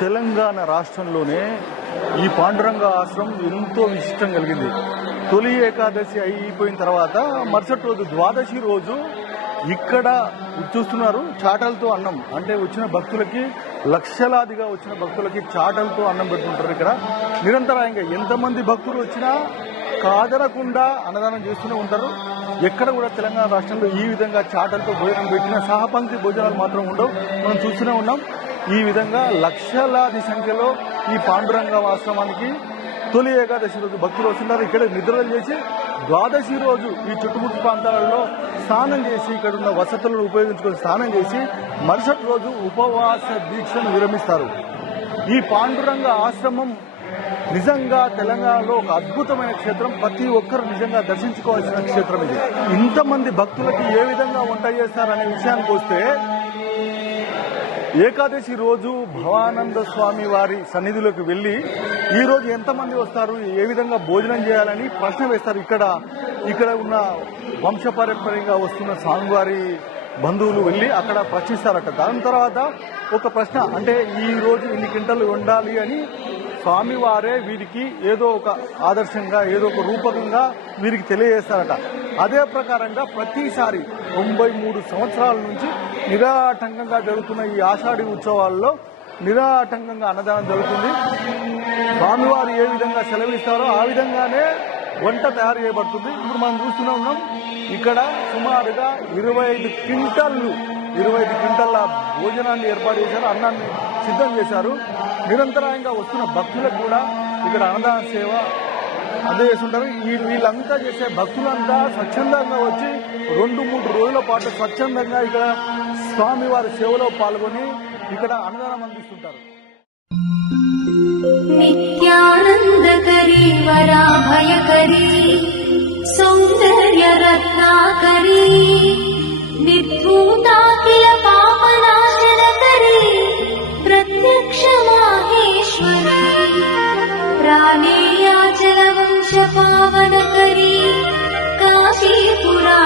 తెలంగాణ రాష్ట్రంలోనే ఈ పాండురంగ ఆశ్రమం ఎంతో విశిష్టం కలిగింది. తొలి ఏకాదశి అయిపోయిన తర్వాత మరుసటి రోజు ద్వాదశి రోజు ఇక్కడ చూస్తున్నారు చాటలతో అన్నం. అంటే వచ్చిన భక్తులకి లక్షలాదిగా వచ్చిన భక్తులకి చాటలతో అన్నం పెడుతుంటారు ఇక్కడ. నిరంతరాయంగా ఎంతమంది భక్తులు వచ్చినా కాదనకుండా అన్నదానం చేస్తూనే ఉంటారు. ఎక్కడ కూడా తెలంగాణ రాష్ట్రంలో ఈ విధంగా చాటలతో భోజనం పెట్టిన సహపంక్తి భోజనాలు మాత్రం ఉండవు. మనం చూస్తూనే ఉన్నాం. ఈ విధంగా లక్షలాది సంఖ్యలో ఈ పాండురంగ ఆశ్రమానికి తొలి ఏకాదశి రోజు భక్తులు వస్తున్నారు. ఇక్కడ నిద్రలు చేసి ద్వాదశి రోజు ఈ చుట్టుముట్టు ప్రాంతాలలో స్నానం చేసి ఇక్కడ ఉన్న వసతులను ఉపయోగించుకొని స్నానం చేసి మరుసటి రోజు ఉపవాస దీక్షను విరమిస్తారు. ఈ పాండురంగ ఆశ్రమం నిజంగా తెలంగాణలో ఒక అద్భుతమైన క్షేత్రం. ప్రతి ఒక్కరు నిజంగా దర్శించుకోవాల్సిన క్షేత్రం ఇది. ఇంతమంది భక్తులకి ఏ విధంగా వంట చేస్తారనే విషయానికి వస్తే ఏకాదశి రోజు భవానంద స్వామి వారి సన్నిధిలోకి వెళ్ళి ఈ రోజు ఎంతమంది వస్తారు ఏ విధంగా భోజనం చేయాలని ప్రశ్న వేస్తారు. ఇక్కడ ఇక్కడ ఉన్న వంశపారంపర్యంగా వస్తున్న స్వామివారి బంధువులు వెళ్ళి అక్కడ ప్రశ్నిస్తారట. దాని తర్వాత ఒక ప్రశ్న అంటే ఈ రోజు ఇన్ని కింటలు ఉండాలి అని స్వామివారే వీరికి ఏదో ఒక ఆదర్శంగా ఏదో ఒక రూపకంగా వీరికి తెలియజేస్తారట. అదే ప్రకారంగా ప్రతిసారి తొంభై మూడు సంవత్సరాల నుంచి నిరాటంకంగా జరుగుతున్న ఈ ఆషాఢి ఉత్సవాల్లో నిరాటంకంగా అన్నదానం జరుగుతుంది. స్వామివారు ఏ విధంగా సెలవిస్తారో ఆ విధంగానే వంట తయారు చేయబడుతుంది. ఇప్పుడు మనం చూస్తూనే ఉన్నాం ఇక్కడ సుమారుగా ఇరవై ఐదు క్వింటల్లు ఇరవై ఐదు క్వింటల్ల భోజనాన్ని ఏర్పాటు చేశారు అన్నాన్ని సిద్ధం చేశారు. నిరంతరాయంగా వస్తున్న భక్తులకు కూడా ఇక్కడ అన్నదాన సేవ అందజేస్తుంటారు. ఈ వీళ్ళంతా చేసే భక్తులంతా స్వచ్ఛందంగా వచ్చి రెండు మూడు రోజుల పాటు స్వచ్ఛందంగా ఇక్కడ స్వామివారి సేవలో పాల్గొని ఇక్కడ అన్నదానం అందిస్తుంటారు. सुन्दरी वराभयकरी सौन्दर्यरत्नाकरी विधूता किल पापनाशनकरी चल करी प्रत्यक्षाहेश्वरी काशीपुरा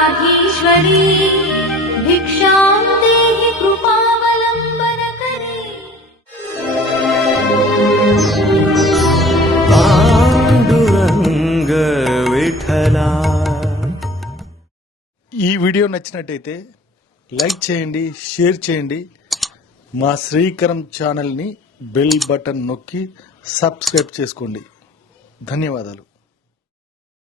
ఈ వీడియో నచ్చినట్టయితే లైక్ చేయండి షేర్ చేయండి. మా శ్రీకరం ఛానల్ని బెల్ బటన్ నొక్కి సబ్స్క్రైబ్ చేసుకోండి. ధన్యవాదాలు.